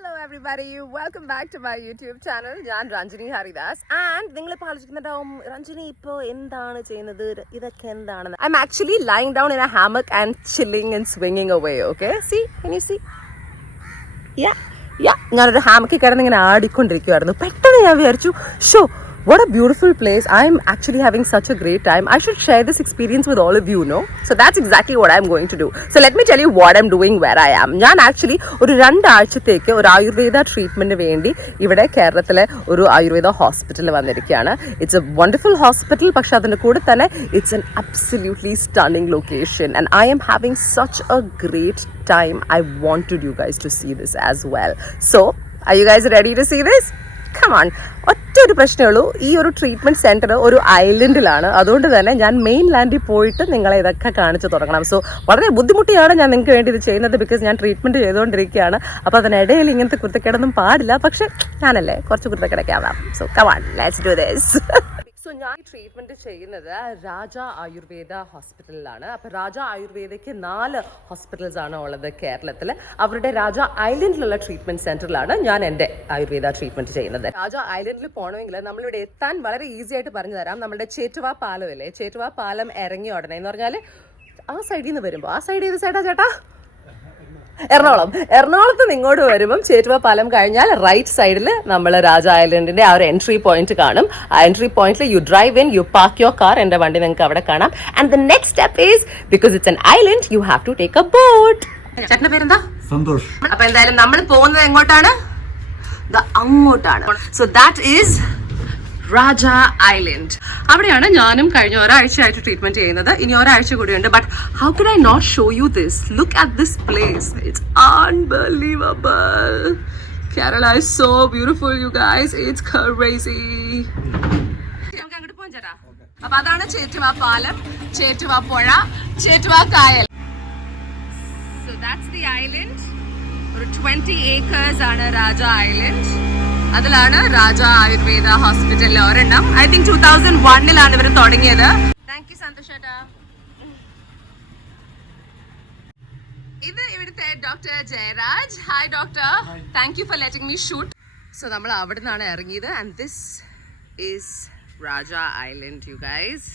Hello everybody, welcome back to my YouTube channel. ഞാൻ Ranjini Haridas and നിങ്ങൾ ഇപ്പോൾ ആലോചിക്കുന്നുണ്ടാവും രഞ്ജിനി ഇപ്പോൾ എന്താണ് ചെയ്യുന്നത് ഇതൊക്കെ എന്താണെന്ന്. I'm actually lying down in a hammock and chilling and swinging away, okay? See? Can you see? Yeah. ഞാനൊരു ഹാമക്കിൽ കിടന്ന് ഇങ്ങനെ ആടിക്കൊണ്ടിരിക്കുവായിരുന്നു. പെട്ടെന്ന് ഞാൻ വിചാരിച്ചു what a beautiful place. I'm actually having such a great time. I should share this experience with all of you, no? So that's exactly what I'm going to do. So let me tell you what I'm doing where I am. ഞാൻ actually ഒരു 2 ആഴ്ചത്തേക്ക് ഒരു ആയുർവേദ ട്രീറ്റ്മെൻറ്റിന് വേണ്ടി ഇവിടെ കേരളത്തിലെ ഒരു ആയുർവേദ ഹോസ്പിറ്റലിൽ വന്നിരിക്കുകയാണ്. It's A wonderful hospital, പക്ഷെ അതിൻ്റെ കൂടെ തന്നെ it's an absolutely stunning location and I M having such A great time. I wanted you guys to see this as well. So, are you guys ready to see this? Come on. ഒറ്റൊരു പ്രശ്നമുള്ളൂ, ഈ ഒരു treatment centre ഒരു ഐലൻഡിലാണ്. അതുകൊണ്ട് തന്നെ ഞാൻ main ലാൻഡിൽ പോയിട്ട് നിങ്ങളെ ഇതൊക്കെ കാണിച്ചു തുടങ്ങണം. സോ വളരെ ബുദ്ധിമുട്ടിയാണ് ഞാൻ നിങ്ങൾക്ക് വേണ്ടി ഇത് ചെയ്യുന്നത്, ബിക്കോസ് ഞാൻ ട്രീറ്റ്മെൻറ്റ് ചെയ്തുകൊണ്ടിരിക്കുകയാണ്. അപ്പോൾ അതിനിടയിൽ ഇങ്ങനത്തെ കുരുത്തക്കേടൊന്നും പാടില്ല. പക്ഷേ ഞാനല്ലേ കുറച്ച് കുരുത്തക്കേടൊക്കെ ആവാം. So come on, let's do this. So ഞാൻ ട്രീറ്റ്മെൻറ്റ് ചെയ്യുന്നത് രാജ ആയുർവേദ ഹോസ്പിറ്റലിലാണ്. അപ്പോൾ രാജ ആയുർവേദയ്ക്ക് 4 ഹോസ്പിറ്റൽസ് ആണ് ഉള്ളത് കേരളത്തിൽ. അവരുടെ രാജ ഐലൻഡിലുള്ള ട്രീറ്റ്മെൻറ്റ് സെൻറ്ററിലാണ് ഞാൻ എൻ്റെ ആയുർവേദ ട്രീറ്റ്മെൻറ്റ് ചെയ്യുന്നത്. രാജ ഐലൻഡിൽ പോകണമെങ്കിൽ നമ്മളിവിടെ എത്താൻ വളരെ ഈസി ആയിട്ട് പറഞ്ഞു തരാം. നമ്മുടെ ചേറ്റുവ പാലം ഇല്ലേ, ചേറ്റുവ പാലം ഇറങ്ങിയ ഉടനെ എന്ന് പറഞ്ഞാൽ ആ സൈഡിൽ നിന്ന് വരുമ്പോൾ, ആ സൈഡ് ഏത് സൈഡാ ചേട്ടാ? എറണാകുളത്ത് നിന്ന് ഇങ്ങോട്ട് വരുമ്പം ചേറ്റുവ പാലം കഴിഞ്ഞാൽ റൈറ്റ് സൈഡിൽ നമ്മൾ രാജ ഐലൻഡിന്റെ ആ ഒരു എൻട്രി പോയിന്റ് കാണും. ആ എൻട്രി പോയിന്റിൽ you drive in, you park your car. എന്റെ വണ്ടി നിങ്ങൾക്ക് അവിടെ കാണാം. And the next step is, because it's an island, you have to take a boat. ചേട്ടന്റെ പേരെന്താ? സന്തോഷ്. അപ്പൊ എന്തായാലും നമ്മൾ പോകുന്നത് എങ്ങോട്ടാണ്? അങ്ങോട്ടാണ്. So that is Raja island. അവിടെയാണ് ഞാനും കഴിഞ്ഞ ഒരാഴ്ചയായിട്ട് ട്രീറ്റ്മെന്റ് ചെയ്യുന്നത്. ഇനി ഒരാഴ്ച കൂടിയുണ്ട്. But how can I not show you this? Look at this place. It's unbelievable. Kerala is so beautiful you guys. It's crazy. നമുക്ക് അങ്ങോട്ട് പോകാം ചേട്ടാ. അപ്പൊ അതാണ് ചേറ്റുവ പാലം, ചേറ്റുവ പുഴ, ചേറ്റുവ കായൽ. So that's the island. ഒരു 20 acres ആണ് രാജ ഐലൻഡ്. അതിലാണ് രാജ ആയുർവേദ ഹോസ്പിറ്റലിലെ ഒരെണ്ണം. ഐ തിങ്ക് 2001 ഇവർ തുടങ്ങിയത്. താങ്ക് യു സന്തോഷ് ചേട്ടാ. ഇത് ഇവിടുത്തെ doctor Jayaraj. Hi doctor, thank you for letting me shoot. So നമ്മൾ അവിടെ നിന്നാണ് ഇറങ്ങിയത്. And this is Raja island you guys.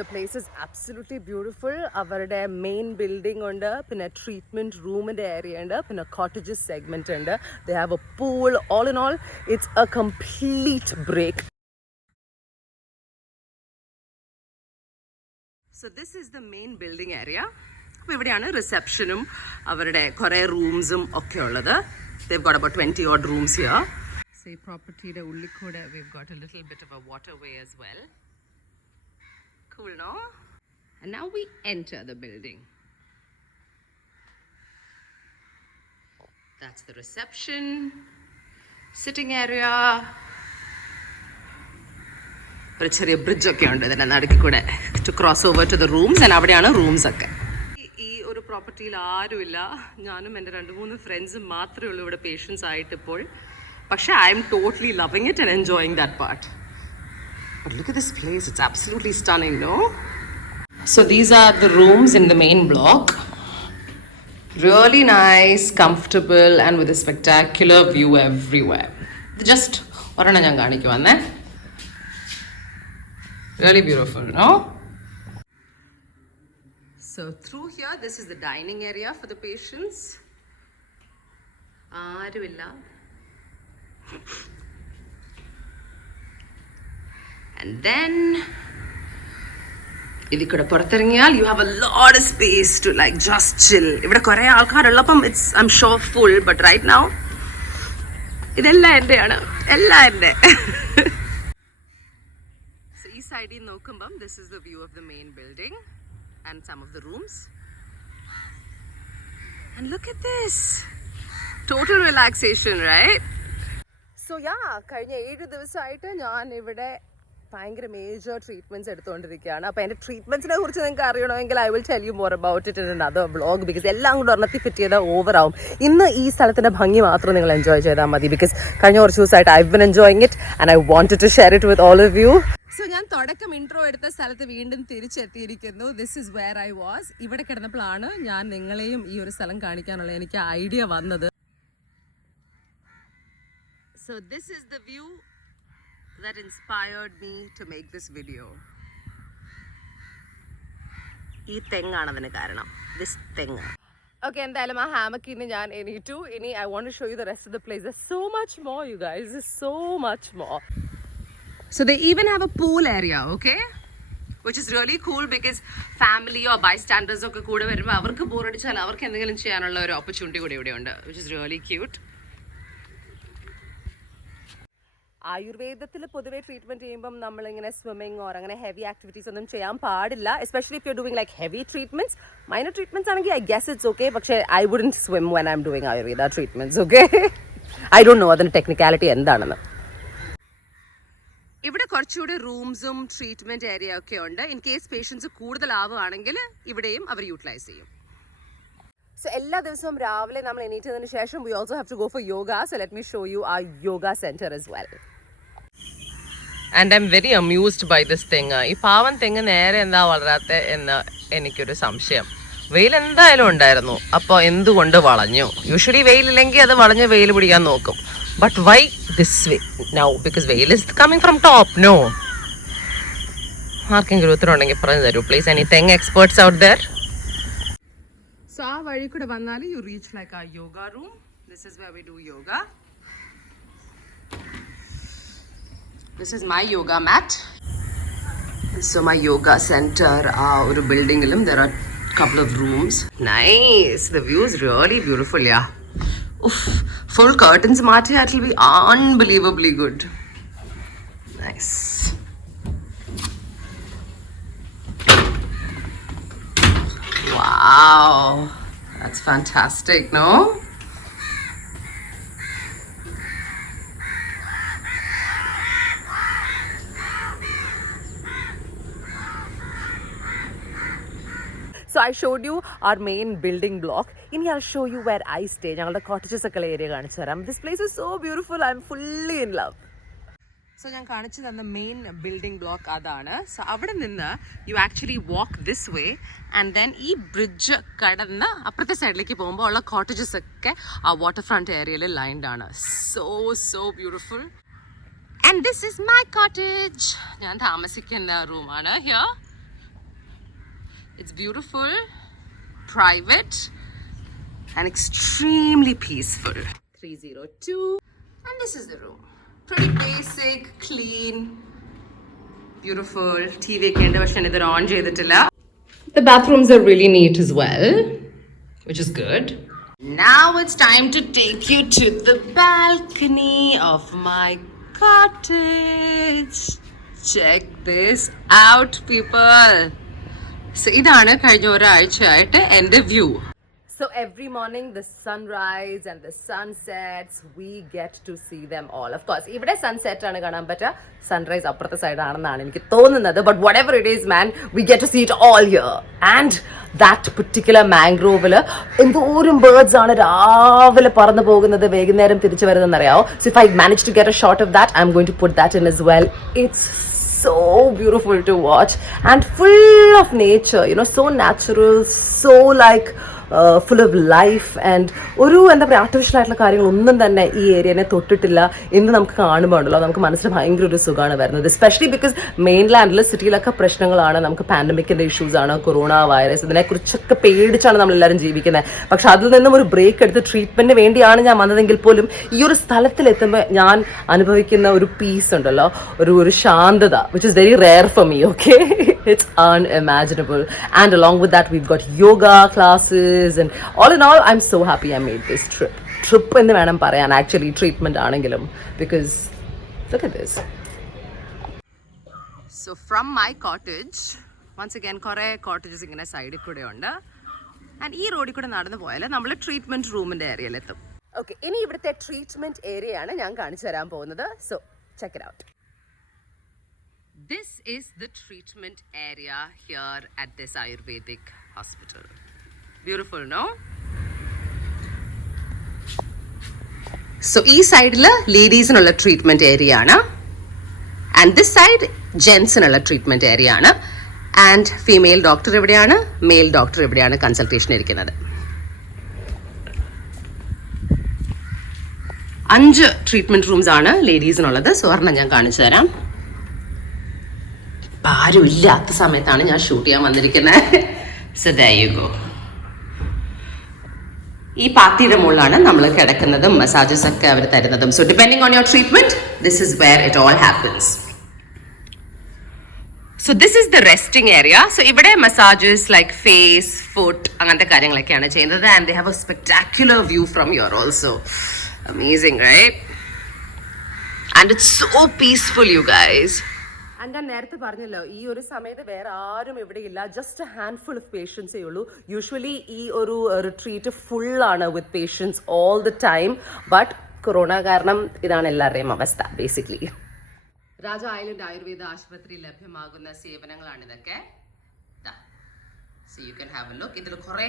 The place is absolutely beautiful. അവരുടെ മെയിൻ ബിൽഡിംഗ് ഉണ്ട്, പിന്നെ ട്രീറ്റ്മെൻറ്റ് റൂമിൻ്റെ ഏരിയ ഉണ്ട്, പിന്നെ കോട്ടേജസ് സെഗ്മെൻറ്റ് ഉണ്ട്. They have a pool. All in all, it's a complete break. So this is the main building area. അപ്പോൾ ഇവിടെയാണ് റിസപ്ഷനും അവരുടെ കുറേ റൂംസും ഒക്കെ ഉള്ളത്. They've got about 20 odd rooms here. So ഈ പ്രോപ്പർട്ടിയുടെ ഉള്ളിൽ കൂടെ we've got a little bit of a waterway as well. Cool, no? And now we enter the building. That's the reception, sitting area. ഒരു ചെറിയ ബ്രിഡ്ജ് ഒക്കെ ഉണ്ട് ഇതിൻ്റെ നടുക്കിൽ കൂടെ to cross over to the rooms. And അവിടെയാണ് rooms ഒക്കെ. ഈ ഒരു പ്രോപ്പർട്ടിയിൽ ആരുമില്ല. ഞാനും എൻ്റെ 2-3 ഫ്രണ്ട്സും മാത്രമേ ഉള്ളൂ ഇവിടെ പേഷ്യൻസ് ആയിട്ട് ഇപ്പോൾ. പക്ഷേ I am totally loving it and enjoying that part. But look at this place, it's absolutely stunning, no? So these are the rooms in the main block. Really nice, comfortable and with a spectacular view everywhere. Just oranna njan kanikku vanne. Really beautiful, no? So through here, this is the dining area for the patients. Aruvilla. And then ഇതിൽ കൂടെ പുറത്തിറങ്ങിയാൽ you have a lot of space to like just chill. ഇവിടെ കുറേ ആൾക്കാരുള്ളപ്പം it's I'm sure full, but right now ഇതെല്ലാം എൻ്റെയാണ്, എല്ലാം എൻ്റെ. So ഈ സൈഡിൽ നോക്കുമ്പം this is the view of the main building and some of the rooms. And look at this. Total relaxation, right? So yeah, കഴിഞ്ഞ 7 ദിവസമായിട്ട് ഞാൻ ഇവിടെ ഭയങ്കര മേജർ ട്രീറ്റ്മെൻറ്റ്സ് എടുത്തുകൊണ്ടിരിക്കുകയാണ്. അപ്പോൾ എൻ്റെ ട്രീറ്റ്മെൻറ്റ്സിനെ കുറിച്ച് നിങ്ങൾക്ക് അറിയണമെങ്കിൽ I will tell you more about it in another vlog, because എല്ലാം കൂടെ ഒരെണ്ണത്തിൽ ഫിറ്റ് ചെയ്താൽ ഓവറാവും. ഇന്ന് ഈ സ്ഥലത്തിൻ്റെ ഭംഗി മാത്രം നിങ്ങൾ എൻജോയ് ചെയ്താൽ മതി, ബിക്കോസ് കഴിഞ്ഞ കുറച്ച് ദിവസമായിട്ട് I been enjoying it and I wanted to share it with all of you. So ഞാൻ തുടക്കം ഇൻട്രോ എടുത്ത സ്ഥലത്ത് വീണ്ടും തിരിച്ചെത്തിയിരിക്കുന്നു. This is where I was. ഇവിടെ കിടന്നപ്പോഴാണ് ഞാൻ നിങ്ങളെയും ഈ ഒരു സ്ഥലം കാണിക്കാനുള്ള എനിക്ക് ഐഡിയ വന്നത്. So this is the view that inspired me to make this video. ഈ തെങ്ങാണ് അതിന് കാരണം. ദിസ് തെങ്ങ്. Okay, എന്തായാലും ആ ഹാമക്കിന് ഞാൻ എണീറ്റു. ഇനി I want to show you the rest of the place. There's so much more, you guys. There's so much more. So they even have a pool area, okay? Which is really cool because family or bystanders ഒക്കെ കൂടെ വരുമ്പോൾ അവർക്ക് ബോറടിച്ചാൽ അവർക്ക് എന്തെങ്കിലും ചെയ്യാനുള്ള ഒരു opportunity കൂടി ഇവിടെ ഉണ്ട്, which is really cute. ആയുർവേദത്തിൽ പൊതുവേ ട്രീറ്റ്മെന്റ് ചെയ്യുമ്പം നമ്മളിങ്ങനെ സ്വിമ്മിങ് ഓർ അങ്ങനെ ഹെവി ആക്ടിവിറ്റീസ് ഒന്നും ചെയ്യാൻ പാടില്ല, especially if you doing like heavy treatments. Minor treatments ആണെങ്കിൽ ഐ ഗെസ് ഇറ്റ്സ് ഓക്കെ, പക്ഷേ I wouldn't swim when I am doing Ayurveda treatments, okay? I don't know അതിന്റെ ടെക്നിക്കാലിറ്റി എന്താണെന്ന്. ഇവിടെ കുറച്ചുകൂടി റൂംസും ട്രീറ്റ്മെന്റ് ഏരിയ ഒക്കെ ഉണ്ട്. ഇൻ കേസ് പേഷ്യൻസ് കൂടുതലാവുകയാണെങ്കിൽ ഇവിടെയും അവർ utilise ചെയ്യും. സോ എല്ലാ ദിവസവും രാവിലെ നമ്മൾ എണീറ്റതിന് ശേഷം we also have to go for yoga. So let me show you our yoga center as well. And I'm very amused by this thing. ഈ പാവൻ തെങ്ങ് നേരെ എന്താ വളരാത്ത എന്ന് എനിക്കൊരു സംശയം. വെയിൽ എന്തായാലും ഉണ്ടായിരുന്നു, അപ്പോൾ എന്തുകൊണ്ട് വളഞ്ഞു? യൂഷ്വലി വെയിലില്ലെങ്കിൽ അത് വളഞ്ഞ് വെയിൽ പിടിക്കാൻ നോക്കും. But why this way now? Because veyil is coming from top. No, ആർക്കെങ്കിലും ഉത്തരം ഉണ്ടെങ്കിൽ പറഞ്ഞു തരൂ please. Any thengu experts out there? So ആ വഴി കൂടെ വന്നാൽ you reach like our yoga room. This is where we do yoga. This is my yoga mat. So my yoga center ഒരു ബിൽഡിംഗിലും there are couple of rooms. Nice. The view is really beautiful, yeah. Oof. Full curtains മാറ്റിയാൽ it will be unbelievably good. Nice. Wow, that's fantastic, no? So I showed you our main building block. In here I'll show you where I stay. ഞങ്ങളുടെ cottages ഒക്കെ area കാണിച്ചു തരാം. This place is so beautiful. I'm fully in love. So ഞാൻ കാണിച്ചു തന്ന main building block അതാണ്. So അവിടെ നിന്ന് you actually walk this way and then ഈ ബ്രിഡ്ജ് കടന്ന് അപ്പുറത്തെ സൈഡിലേക്ക് പോകുമ്പോൾ ഉള്ള കോട്ടേജസ് ഒക്കെ ആ വാട്ടർ ഫ്രണ്ട് ഏരിയയിൽ ലൈൻഡ് ആണ്. So beautiful. And this is my cottage. ഞാൻ താമസിക്കുന്ന റൂമാണ് here. It's beautiful, private and extremely peaceful. 302 and this is the room. Pretty basic, clean, beautiful. TV ഒക്കെ ഉണ്ട്, പക്ഷേ ഇത് ഓൺ ചെയ്തിട്ടില്ല. The bathrooms are really neat as well, which is good. Now it's time to take you to the balcony of my cottage. Check this out, people. So ഇതാണ് കഴിഞ്ഞ ഒരാഴ്ചയായിട്ട് എൻ്റെ view. So every morning the sunrise and the sunsets, we get to see them all. Of course, ഇവിടെ sunset ആണ് കാണാൻ പറ്റുക, sunrise അപ്പുറത്തെ side ആണെന്നാണ് എനിക്ക് തോന്നുന്നത്. But whatever it is, man, we get to see it all here. And that particular mangroveൽ എന്തോരം birds ആണ് രാവിലെ പറന്നു പോകുന്നത്, വൈകുന്നേരം തിരിച്ചു വരുന്നതെന്നറിയാമോ? So if I manage to get a shot of that, I'm going to put that in as well. It's so beautiful to watch and full of nature, you know, so natural, so like full of life. And ഒരു എന്താ പറയുക, artificial ആയിട്ടുള്ള കാര്യങ്ങളൊന്നും തന്നെ ഈ ഏരിയനെ തൊട്ടിട്ടില്ല എന്ന് നമുക്ക് കാണുമ്പോൾ ഉണ്ടല്ലോ, നമുക്ക് മനസ്സിൽ ഭയങ്കര ഒരു സുഖമാണ് വരുന്നത്. എസ്പെഷ്യലി ബിക്കോസ് മെയിൻലാൻഡിൽ സിറ്റിയിലൊക്കെ പ്രശ്നങ്ങളാണ്, നമുക്ക് പാൻഡമിക്കിൻ്റെ ഇഷ്യൂസ് ആണ്, കൊറോണ വൈറസ്, ഇതിനെക്കുറിച്ചൊക്കെ പേടിച്ചാണ് നമ്മളെല്ലാവരും ജീവിക്കുന്നത്. പക്ഷെ അതിൽ നിന്നും ഒരു ബ്രേക്ക് എടുത്ത് ട്രീറ്റ്മെൻറ്റിന് വേണ്ടിയാണ് ഞാൻ വന്നതെങ്കിൽ പോലും ഈ ഒരു സ്ഥലത്തിലെത്തുമ്പോൾ ഞാൻ അനുഭവിക്കുന്ന ഒരു പീസ് ഉണ്ടല്ലോ, ഒരു ശാന്തത, which is very rare for me, okay? It's unimaginable. And along with that, we've got yoga classes, and all in all, I'm so happy I made this trip എന്ന് വേണം പറയാൻ, actually treatment ആണെങ്കിലും, because look at this. So from my cottage, once again കുറേ cottages ഇങ്ങനെ സൈഡിൽ കൂടെ ഉണ്ട്, and ഈ റോഡിൽ കൂടെ നടന്നു പോയാൽ നമ്മൾ ട്രീറ്റ്മെന്റ് റൂമിന്റെ ഏരിയയിലെത്തും. ഓക്കെ, ഇനി ഇവിടുത്തെ ട്രീറ്റ്മെന്റ് ഏരിയ ആണ് ഞാൻ കാണിച്ചു തരാൻ പോകുന്നത്. So check it out. This is the treatment area here at this Ayurvedic hospital. Beautiful, no? So, ഈ സൈഡിൽ ലേഡീസിനുള്ള ട്രീറ്റ്മെന്റ് ഏരിയ ആണ്. ആൻഡ് ദിസ് സൈഡ് ജെൻസിനുള്ള ട്രീറ്റ്മെൻറ്റ് ഏരിയ ആണ്. ആൻഡ് ഫീമെയിൽ ഡോക്ടർ ഇവിടെയാണ്, മെയിൽ ഡോക്ടർ ഇവിടെയാണ് കൺസൾട്ടേഷൻ ഇരിക്കുന്നത്. 5 ട്രീറ്റ്മെൻറ്റ് റൂംസ് ആണ് ലേഡീസിനുള്ളത്. സ്വർണ്ണം ഞാൻ കാണിച്ചു തരാം. ആരും ഇല്ലാത്ത സമയത്താണ് ഞാൻ ഷൂട്ട് ചെയ്യാൻ വന്നിരിക്കുന്നത്. So there you go. ഈ പാർട്ടിയുടെ മുകളിലാണ് നമ്മൾ കിടക്കുന്നതും മസാജസ് ഒക്കെ അവർ തരുന്നതും. So depending on your treatment, this is where it all happens. So this is the resting area. So ഇവിടെ മസാജസ് ലൈക്ക് ഫേസ്, ഫുട്ട് അങ്ങനത്തെ കാര്യങ്ങളൊക്കെയാണ് ചെയ്യുന്നത്. And they have a spectacular view from your also. Amazing right? And it's so peaceful you guys. And ഞാൻ നേരത്തെ പറഞ്ഞല്ലോ, ഈ ഒരു സമയത്ത് വേറെ ആരും ഇവിടെ ഇല്ല. ജസ്റ്റ് എ ഹാൻഡ്ഫുൾ ഓഫ് പേഷ്യൻസേ ഉള്ളൂ. യൂഷ്വലി ഈ ഒരു റിട്രീറ്റ് ഫുള്ളാണ് with patients all the time. But corona കാരണം ഇതാണ് എല്ലാവരുടെയും അവസ്ഥ ബേസിക്കലി. രാജ ഐലൻഡ് ആയുർവേദ ആശുപത്രിയിൽ ലഭ്യമാകുന്ന സേവനങ്ങളാണ് ഇതൊക്കെ. So you can have a look. ഇതിൽ കുറേ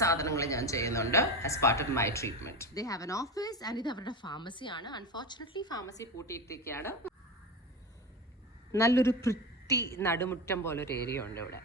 സാധനങ്ങൾ ഞാൻ ചെയ്യുന്നുണ്ട് as part of my treatment. They have an office and ഇത് അവരുടെ ഫാർമസി ആണ്. Unfortunately ഫാർമസി പൂട്ടിയിട്ടൊക്കെയാണ്. നല്ലൊരു പ്രിറ്റി നടുമുറ്റം പോലൊരു ഏരിയ ഉണ്ട് ഇവിടെ.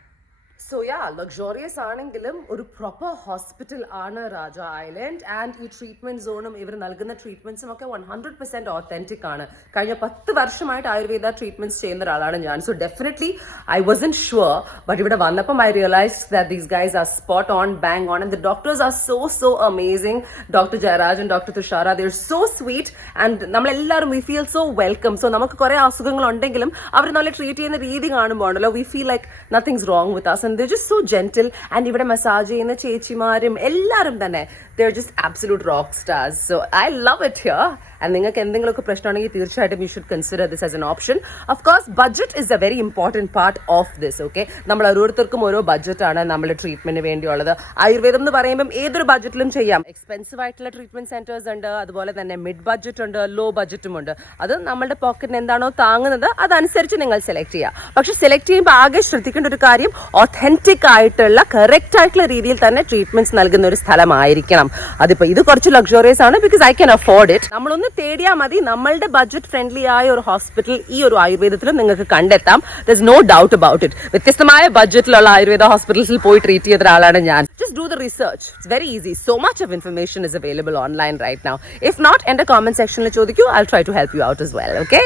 സോ യാ, ലക്ഷറിയസ് ആണെങ്കിലും ഒരു പ്രോപ്പർ ഹോസ്പിറ്റൽ ആണ് രാജ ഐലൻഡ്. ആൻഡ് ഈ ട്രീറ്റ്മെന്റ് സോണും ഇവർ നൽകുന്ന ട്രീറ്റ്മെന്റ്സും ഒക്കെ 100% ഓത്തന്റിക് ആണ്. കഴിഞ്ഞ 10 വർഷമായിട്ട് ആയുർവേദ ട്രീറ്റ്മെന്റ്സ് ചെയ്യുന്ന ഒരാളാണ് ഞാൻ. So definitely I wasn't sure, but ഇവിടെ വന്നപ്പം I realize that these guys are spot on, bang on. And the doctors are so amazing. Doctor Jayarajan, doctor Thushara, they are so sweet. And നമ്മളെല്ലാവരും we feel so welcome. So നമുക്ക് കുറേ അസുഖങ്ങളുണ്ടെങ്കിലും അവർ നമ്മളെ treat ചെയ്യുന്ന രീതി കാണുമ്പോൾ ഉണ്ടല്ലോ, we feel like nothings wrong with us. And they're just so gentle. And ഇവിടെ massage ചെയ്യുന്ന ചേച്ചിമാരും എല്ലാവരും തന്നെ, they're just absolute rock stars. So I love it here. And നിങ്ങൾക്ക് എന്തെങ്കിലുമൊക്കെ പ്രശ്നമാണെങ്കിൽ തീർച്ചയായിട്ടും you should consider this as an option. Of course, budget is a very important part of this, okay? നമ്മൾ ഓരോരുത്തർക്കും ഓരോ ബഡ്ജറ്റാണ് നമ്മുടെ ട്രീറ്റ്മെന്റിന് വേണ്ടിയുള്ളത്. ആയുർവേദം എന്ന് പറയുമ്പം ഏതൊരു ബഡ്ജറ്റിലും ചെയ്യാം. എക്സ്പെൻസീവ് ആയിട്ടുള്ള ട്രീറ്റ്മെന്റ് സെന്റേഴ്സ് ഉണ്ട്, അതുപോലെ തന്നെ മിഡ് ബഡ്ജറ്റ് ഉണ്ട്, ലോ ബഡ്ജറ്റും ഉണ്ട്. അത് നമ്മുടെ പോക്കറ്റിന് എന്താണോ താങ്ങുന്നത് അതനുസരിച്ച് നിങ്ങൾ സെലക്ട് ചെയ്യുക. പക്ഷെ സെലക്ട് ചെയ്യുമ്പോൾ ആകെ ശ്രദ്ധിക്കേണ്ട ഒരു കാര്യം, ഒത്തന്റിക് ആയിട്ടുള്ള കറക്റ്റ് ആയിട്ടുള്ള രീതിയിൽ തന്നെ ട്രീറ്റ്മെന്റ്സ് നൽകുന്ന ഒരു സ്ഥലമായിരിക്കണം. അതിപ്പോ ഇത് കുറച്ച് ലക്ഷറിയസ് ആണ്, because I can afford it. നമ്മളൊന്ന് തേടിയാൽ മതി, നമ്മളുടെ ബഡ്ജറ്റ് ഫ്രണ്ട്ലി ആയ ഒരു ഹോസ്പിറ്റൽ ഈ ഒരു ആയുർവേദത്തിലും നിങ്ങൾക്ക് കണ്ടെത്താം. There is no doubt about it. വ്യത്യസ്തമായ ബഡ്ജറ്റിലുള്ള ആയുർവേദ ഹോസ്പിറ്റൽസിൽ പോയി ട്രീറ്റ് ചെയ്ത ഒരാളാണ് ഞാൻ. Just do the research, it's very easy. So much of information is available online right now. If not, എന്റെ കമന്റ് സെക്ഷനിൽ ചോദിക്കൂ. I will try to help you out as well. Okay?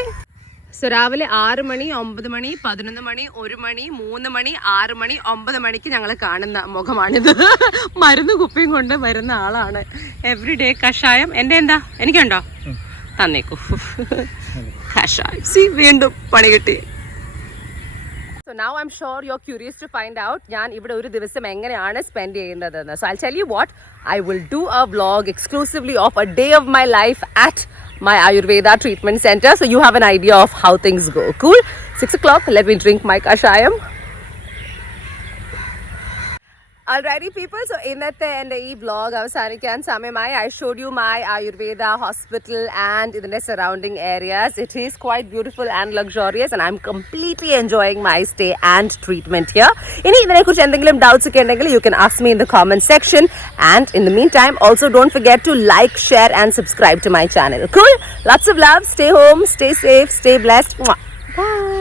So രാവിലെ 6 മണി, 9 മണി, 11 മണി, 1 മണി, 3 മണി, 6 മണി, 9 മണിക്ക് ഞങ്ങൾ കാണുന്ന മുഖമാണിത്. മരുന്ന് കുപ്പിയും കൊണ്ട് വരുന്ന ആളാണ്. എവറി ഡേ കഷായം. എൻ്റെ എന്താ എനിക്കുണ്ടോ? തന്നേക്കൂ കഷായം. സി, വീണ്ടും പണി കിട്ടി. So now I'm sure you're curious to find out ഞാൻ ഇവിടെ ഒരു ദിവസം എങ്ങനെയാണ് സ്പെൻഡ് ചെയ്യുന്നതെന്ന്. So I'll tell you what, I will do a vlog exclusively of a day of my life at my Ayurveda treatment center, so you have an idea of how things go. Cool? 6 o'clock, let me drink my kashayam. Alrighty people, so ഇന്നത്തെ എൻ്റെ ഈ vlog അവസാനിക്കാൻ സമയമായി. I showed you my Ayurveda hospital and ഇതിൻ്റെ surrounding areas. It is quite beautiful and luxurious and I'm completely enjoying my stay and treatment here. ഇനി ഇതിനെക്കുറിച്ച് എന്തെങ്കിലും doubts ഒക്കെ ഉണ്ടെങ്കിൽ you can ask me in the comment section, and in the meantime also don't forget to like, share and subscribe to my channel. Cool? Lots of love. Stay home, stay safe, stay blessed. Bye.